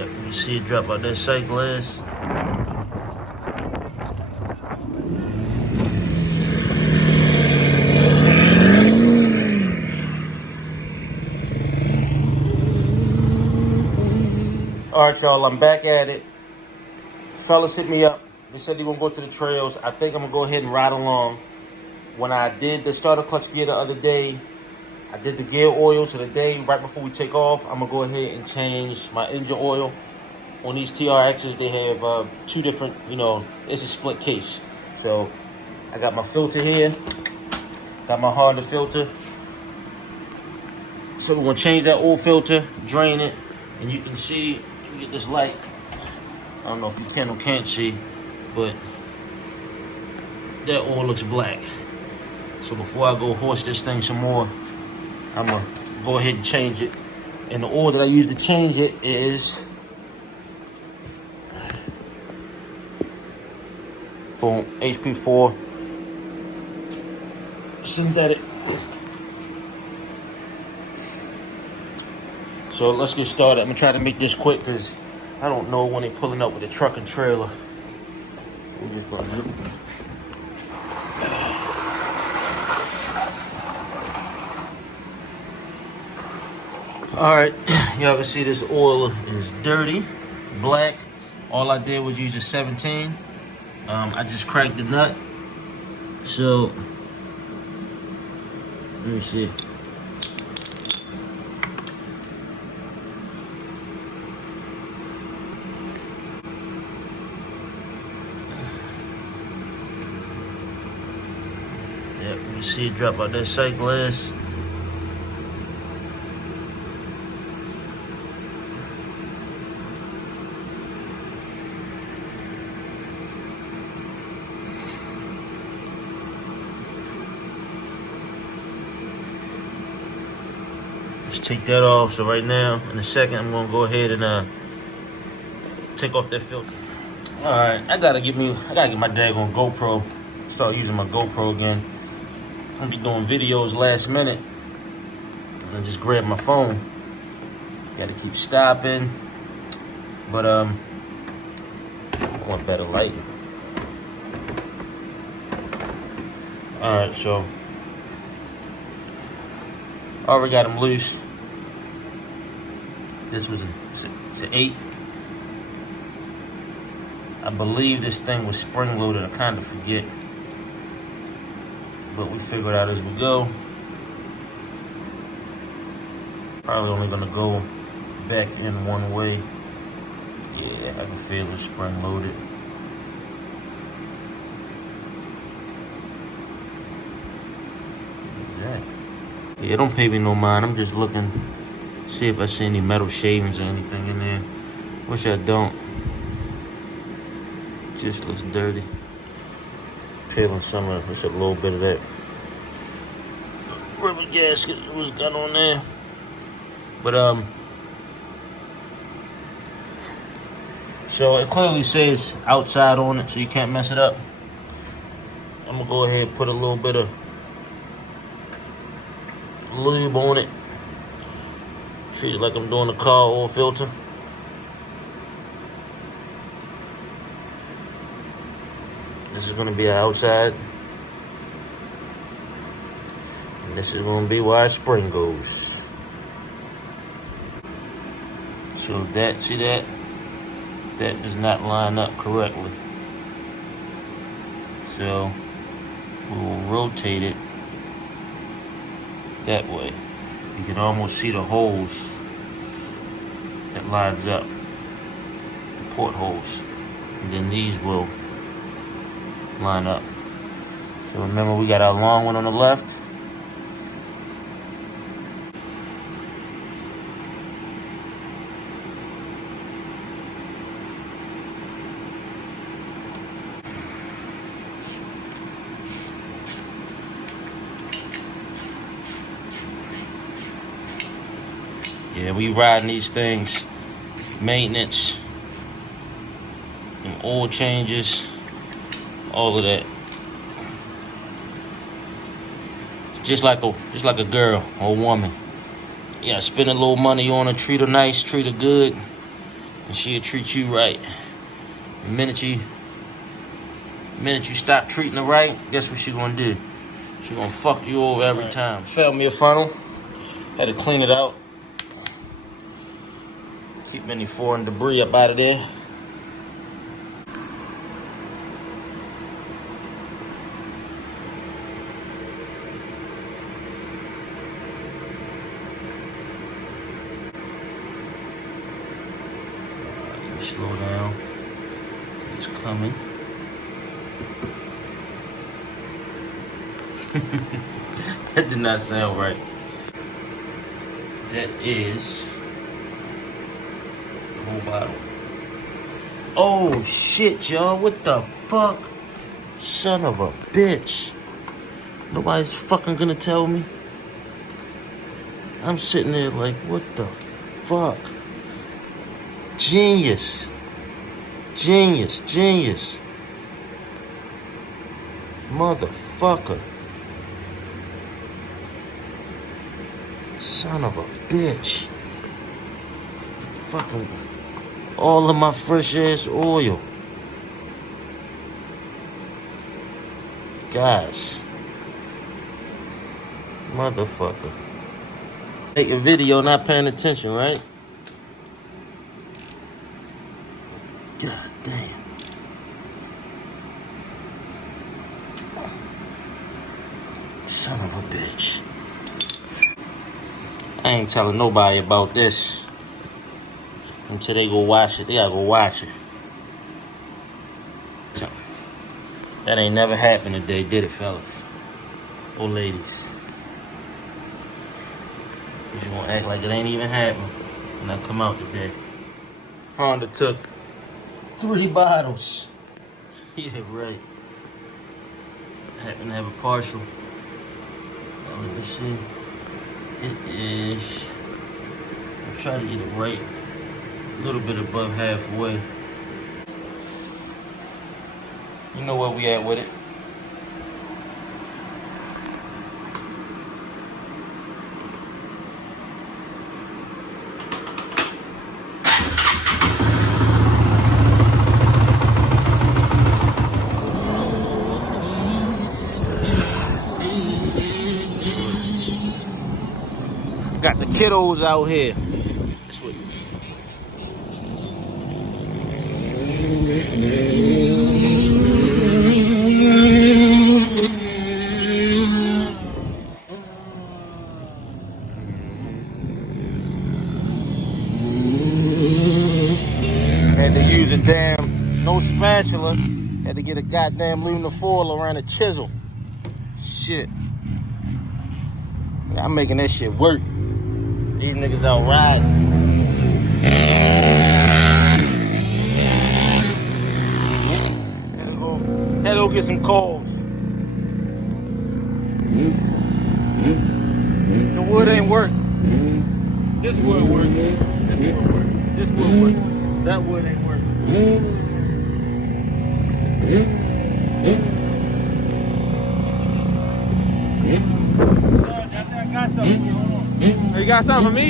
Yep, you see it drop out that sight glass. All right, y'all, I'm back at it. Fellas hit me up. They said they're gonna go to the trails. I think I'm gonna go ahead and ride along. When I did the starter clutch gear the other day, I did the gear oil. So today, right before we take off, I'm gonna go ahead and change my engine oil. On these TRXs, they have two different, it's a split case. So I got my filter here, got my Honda filter. So we're gonna change that oil filter, drain it, and you can see, let me get this light. I don't know if you can or can't see, but that oil looks black. So before I go horse this thing some more, I'm gonna go ahead and change it. And the oil that I use to change it is, boom, HP4 synthetic. So let's get started. I'm gonna try to make this quick because I don't know when they're pulling up with a truck and trailer. So we're just gonna do. All right, y'all can see this oil is dirty, black. All I did was use a 17. I just cracked the nut. So let me see. Yep, you see it drop out that sight glass. Just take that off. So right now, in a second, I'm gonna go ahead and take off that filter. All right, I gotta get my daggone GoPro. Start using my GoPro again. I'm gonna be doing videos last minute, and I just grab my phone. Gotta keep stopping, but I want better lighting. All right, so I already got them loose. This was it's an 8. I believe this thing was spring loaded. I kind of forget, but we figured out as we go. Probably only gonna go back in one way. Yeah, I have a feel it's spring loaded. Yeah, don't pay me no mind. I'm just looking, see if I see any metal shavings or anything in there. Which I don't. Just looks dirty. Peeling some of it. Just a little bit of that rubber gasket that was got on there. But so it clearly says outside on it, so you can't mess it up. I'm gonna go ahead and put a little bit of lube on it. Treat it like I'm doing a car oil filter. This is gonna be outside. And this is gonna be where our spring goes. So that, see that? That does not line up correctly. So we will rotate it that way. You can almost see the holes that lines up, the portholes, and then these will line up. So remember, we got our long one on the left. Yeah, we riding these things, maintenance and oil changes, all of that. Just like a girl or a woman. Yeah, spend a little money on her, treat her nice, treat her good, and she'll treat you right. The minute you stop treating her right, guess what she gonna do? She gonna fuck you over every time. Fell me a funnel. Had to clean it out. Keep any foreign debris up out of there. Slow down. It's coming. That did not sound right. That is the whole bottle. Oh shit, y'all. What the fuck? Son of a bitch. Nobody's fucking gonna tell me. I'm sitting there like, what the fuck? Genius. Genius. Genius. Motherfucker. Son of a bitch. Fucking all of my fresh ass oil. Gosh. Motherfucker. Make a video not paying attention, right? God damn. Son of a bitch. I ain't telling nobody about this until they go watch it. They gotta go watch it. So, that ain't never happened today, did it, fellas? Or ladies? You gonna act like it ain't even happened when I come out today. Honda took 3 bottles. Yeah, right. I happen to have a partial. Now, let me see. It is, I'll try to get it right, a little bit above halfway. You know where we at with it. Got the kiddos out here. That's what. Had to use a damn, no spatula. Had to get a goddamn lunar foil around a chisel. Shit. I'm making that shit work. These niggas out riding. Had to go get some calls. The wood ain't work. This wood works. This wood works. This wood works. That wood ain't work. I got something for you. Hold on. Oh, you got something for me?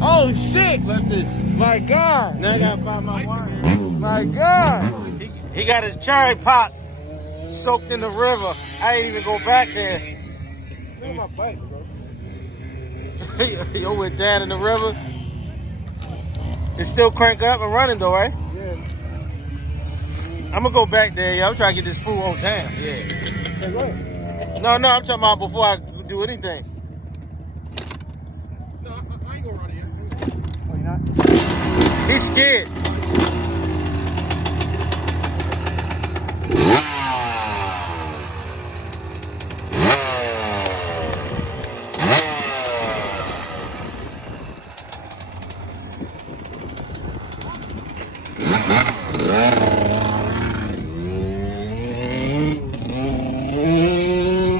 Oh shit! Flip this. My God! Now I gotta find my wire. My God! He got his cherry pop soaked in the river. I ain't even go back there. Look at my bike, bro. Yo, went down in the river. It's still cranking up and running though, right? Yeah. I'm gonna go back there, yo. I'm trying to get this food on time. Yeah. Hey, go ahead. No, I'm talking about before I do anything. No, I ain't gonna run it yet. Oh, you're not? He's scared.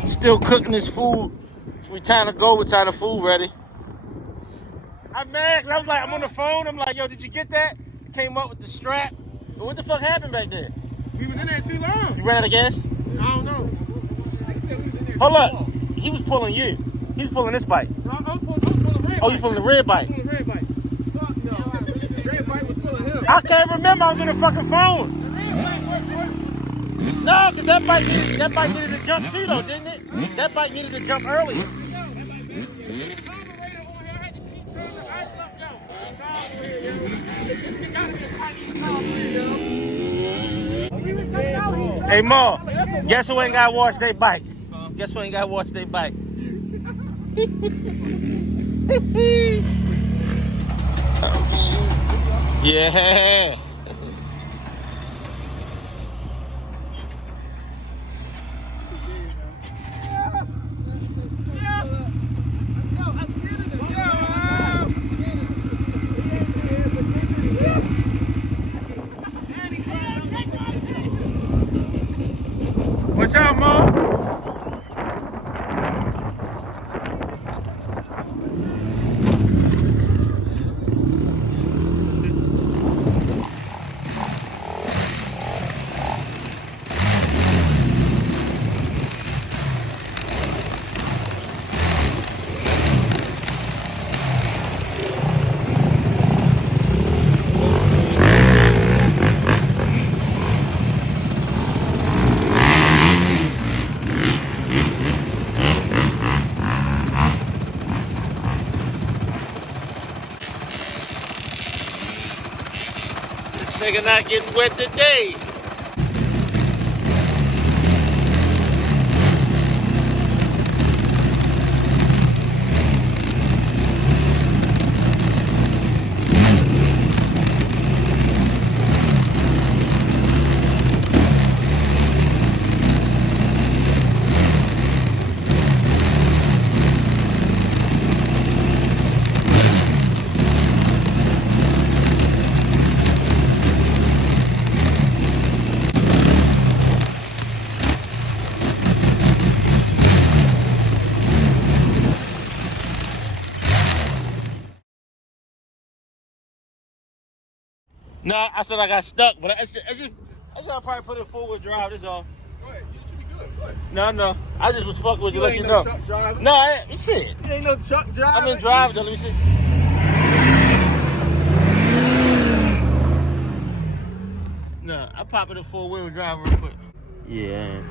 Still cooking this food. So we time to go. We're time the food ready. I'm mad. I was like, I'm on the phone. I'm like, yo, did you get that? It came up with the strap. But what the fuck happened back there? We was in there too long. You ran out of gas? I don't know. They said we was in there Hold too up. long. He was pulling you. He's pulling this bike. No, I was pulling Oh, you pulling the red bike? Pulling the red bike. Fuck no. Red bike was pulling him. I can't remember. I was in the fucking phone. No, because that bike needed to jump too, though, didn't it? That bike needed to jump earlier. Hey, Ma, guess who ain't got to wash their bike? Guess who ain't got to wash their bike? Yeah. Watch out, Ma. This nigga not getting wet today. No, I said I got stuck, but I just probably put in full wheel drive. That's all. Go ahead. You should be good. Go ahead. No. I just was fucking with you, You let ain't you no know. truck driver. No, I ain't. It's it. You ain't no truck driver. I'm in drive though. Let me see. No, I pop it in full wheel drive real quick. Yeah.